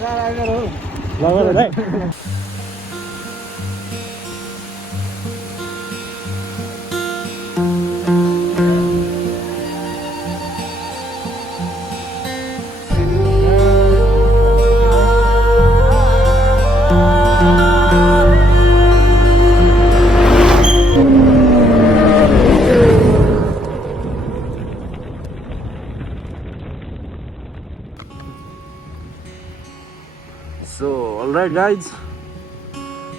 लगेर है So, alright guys,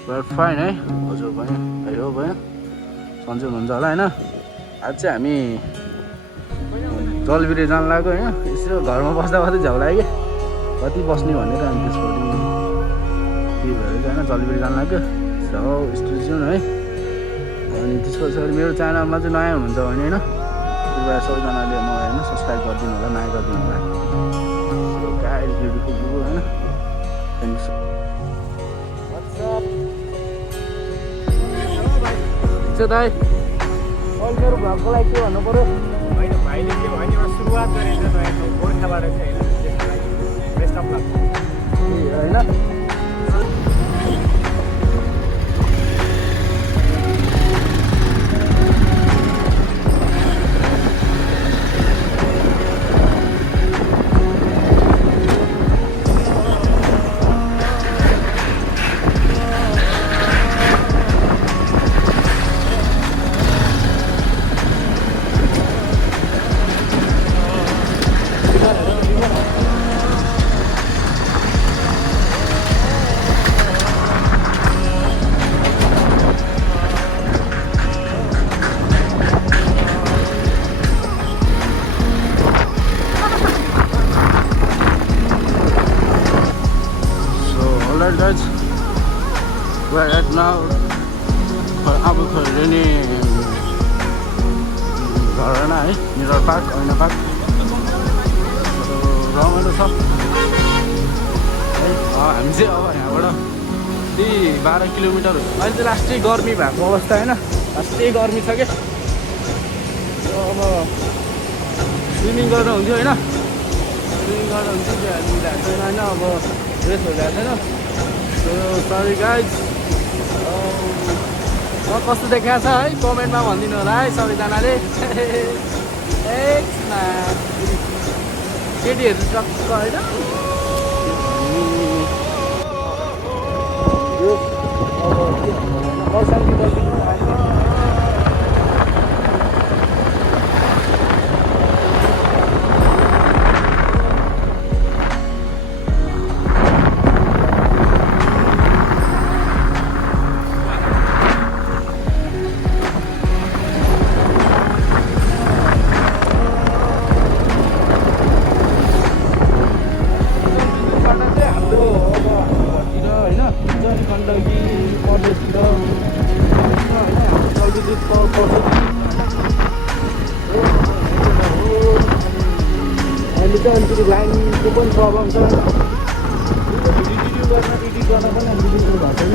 we're fine है हजुर भयो भयो भयो सन्चै हुनुहुन्छ होला होइन आज चाहिँ हामी जलबिरे जान लाग्यो होइन यसो घरमा बस्दा बस्दै झ्याउ लाग्यो कति बस्ने भनेर अनि त्यसपछि के भएर चाहिँ होइन जलबिरे जान लाग्यो सो स्टेसन है अनि त्यसपछि मेरो च्यानलमा चाहिँ नयाँ हुनुहुन्छ भने होइन कृपया सबैजनाले मलाई होइन सब्सक्राइब गरिदिनु होला नयाँ गरिदिनु होला सो गाइस ब्युटिफुल भ्यू होइन Thank you so much. What's up? So, दाइ अहिले मेरो भ्लगको लागि के भन्नु पर्यो होइन भाइले के भन्यो सुरुवात गरेर नयाँ गोर्खाबाट चाहिँ होइन त्यसको लागि बेस्ट अफ लक होइन guys, we're at now for Abu Khurani Garana, Mirror Park, Oina Park. So, रमाइलो छ हामी चाहिँ अब यहाँबाट त्यही 12 किलोमिटर अहिले चाहिँ लास्टै गर्मी भएको अवस्था होइन लास्टै गर्मी छ क्या अब स्विमिङ गर्दा हुन्थ्यो होइन स्विमिङ गर्दा हुन्थ्यो कि हामी भएको छैन होइन अब रेस भइरहेको छैन सो सरी गाइज कस्तो देखाएको छ है कमेन्टमा भनिदिनु होला है सबैजनाले केटीहरू टक्क होइन अहिले चाहिँ अलिकति लाइनको पनि प्रब्लम छ एडिट गर्न पनि अलिकति भएको छैन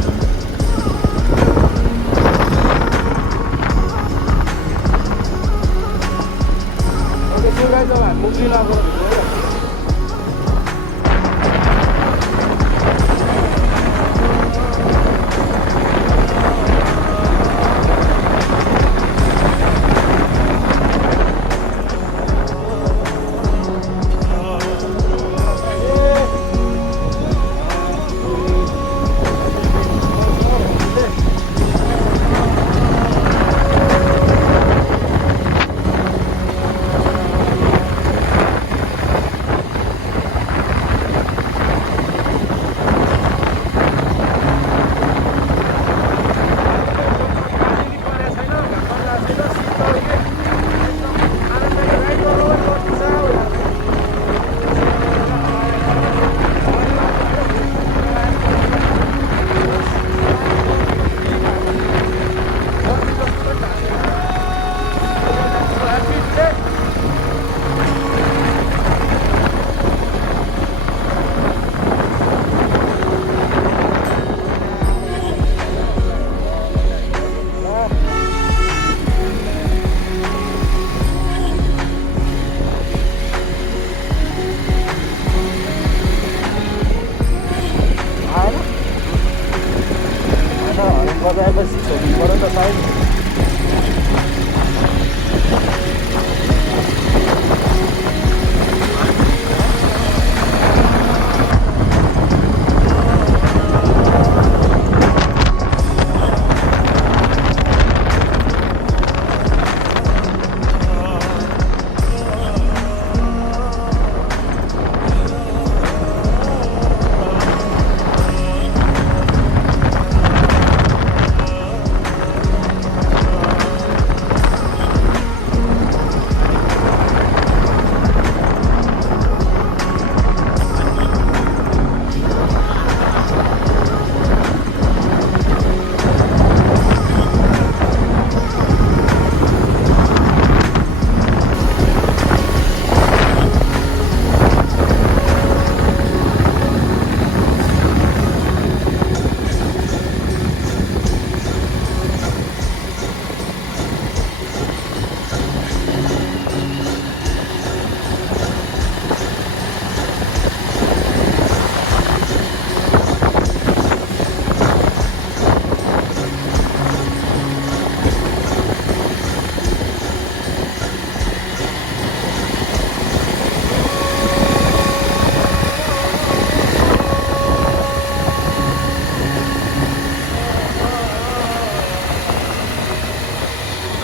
त्यो गाई जब हामी मुक्ति लगाएको सोध्नु पऱ्यो नि त सायद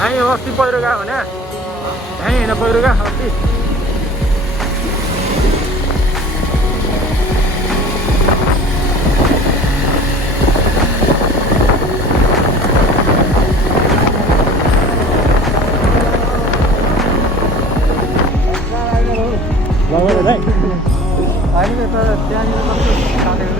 यहीँ अस्ति पहिरो गयो भने यहीँ होइन पहिरो गयो अस्ति अहिले त त्यहाँनिर कस्तो काटेको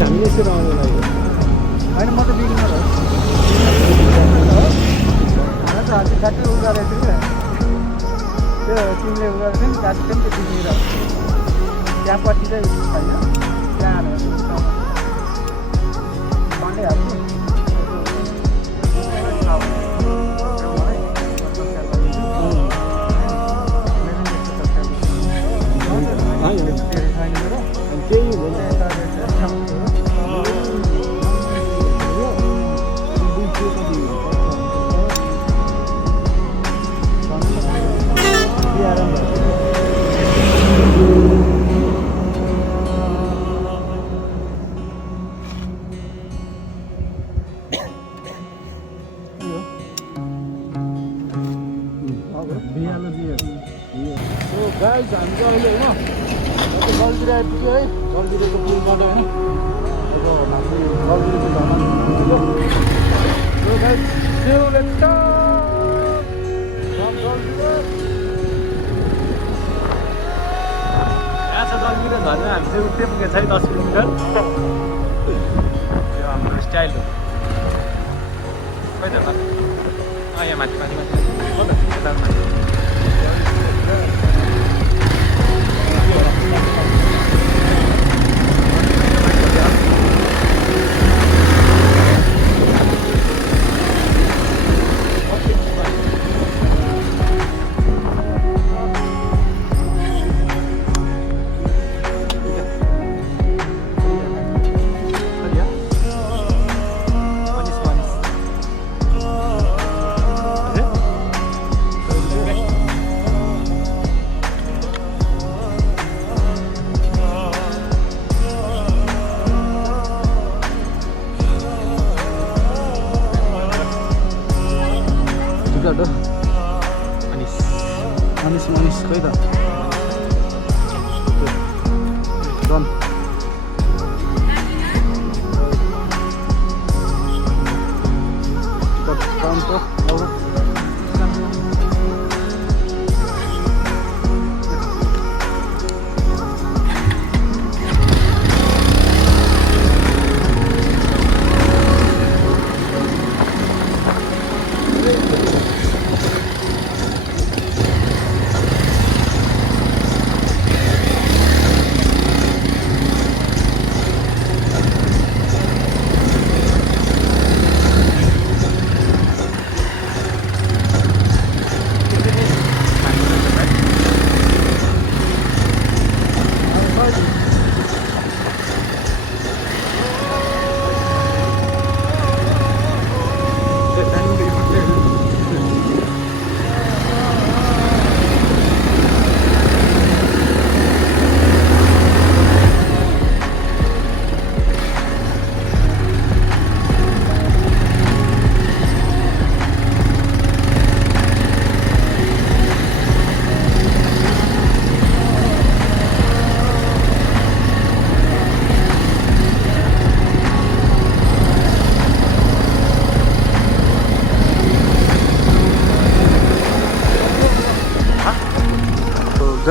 हामीले यसो रहनु लाग्यो होइन म त बिगिनर हो हाल त हाल्छ ठ्याक्कै उ गरेको थियो त्यो तिमीले उ गरेको थियो नि गाडी पनि त्यो बिगिनर त्यहाँपट्टि चाहिँ छैन त्यहाँ पाण्डै हाल्छु त्यही गाइस हामी चाहिँ अहिले होइन गल्तीले आइपुग्यो है गल्तीको पुलबाट होइन अब हामी गल्तीको पुल गाइस यहाँ छ गल्तीको झर्ने हामी चाहिँ उठ्दै पुगेको छ है 10 किलोमिटर यो हाम्रो स्टाइल हो खै त यहाँ माथि माथि माथि हो त माथि manis खै त डन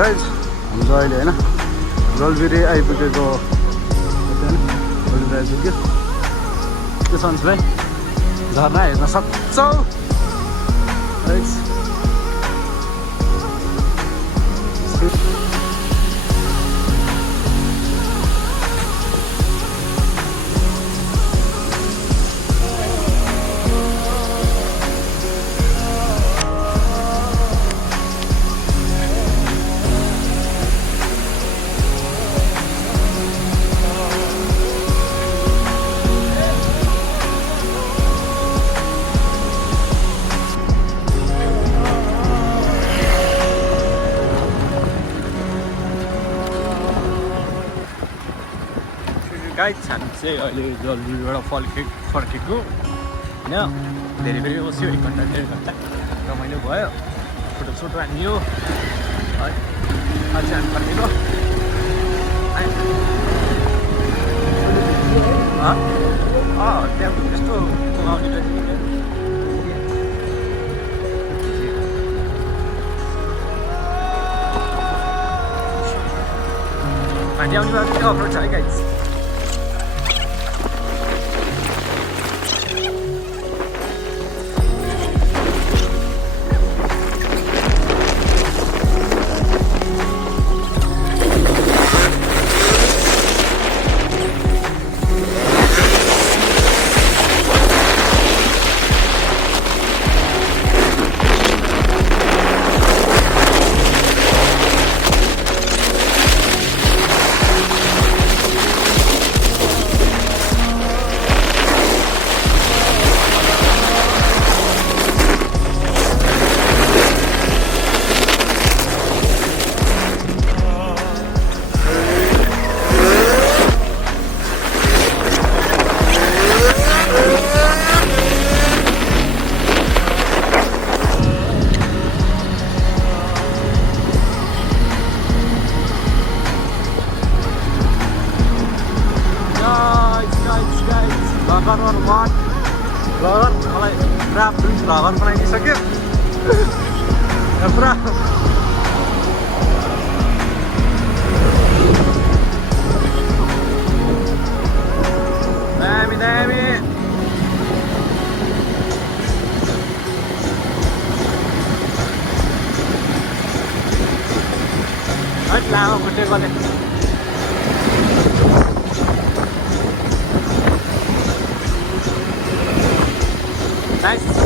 गाइज हामी चाहिँ अहिले होइन जलबिरी आइपुगेको जलबिरी आइपुग्यो के सन्च भाइ झर्ना हेर्न सक्छौ गाइज गाइज हामी चाहिँ अहिले जलबिरीबाट फर्केको होइन धेरै फेरि बस्यो 1 घन्टा 1.5 घन्टा रमाइलो भयो फोटोसोटो हानियो है अझै हामी फर्केको त्यहाँ त्यस्तो आउने पानी आउने बाटो चाहिँ अप्रोच छ है गाइज भ्लगर मलाई पुरा भ्लगर बनाइदिइसक्यो पुरा दामी दामी है लामो खुट्टे गले Nice.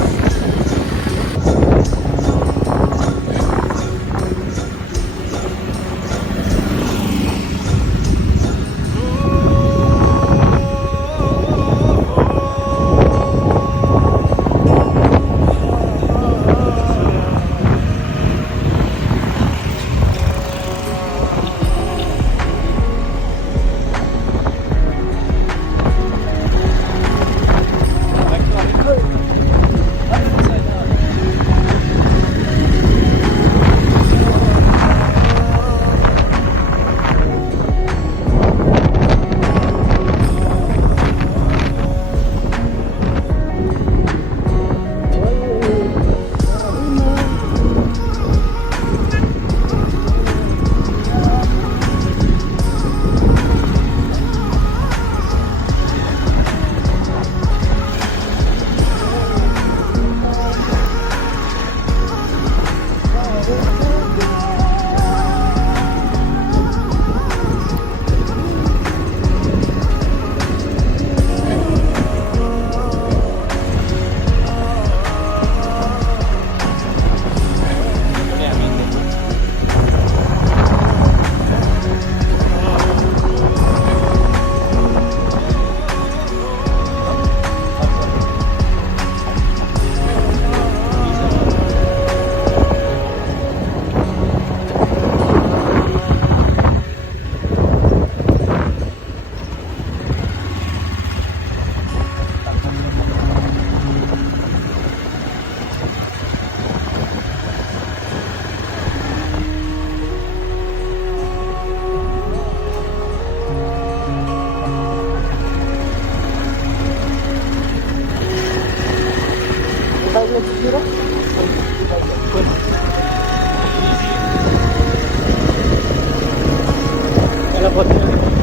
बस्नु